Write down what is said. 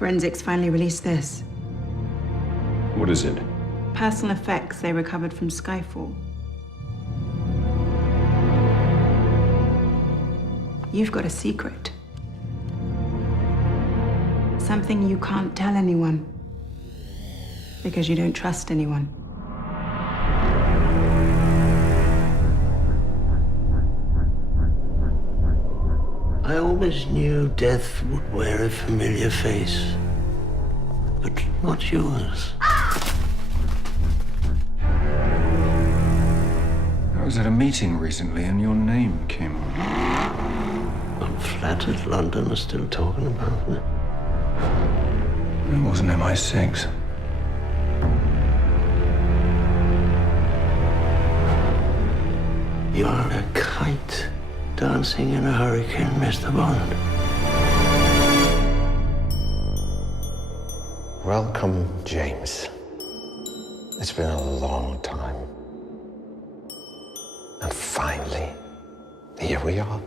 Forensics finally released this. What is it? Personal effects they recovered from Skyfall. You've got a secret. Something you can't tell anyone. Because you don't trust anyone. I always knew death would wear a familiar face. But not yours. I was at a meeting recently and your name came up. I'm flattered London is still talking about me. It wasn't MI6. You're a kite dancing in a hurricane, Mr. Bond. Welcome, James. It's been a long time. And finally, here we are.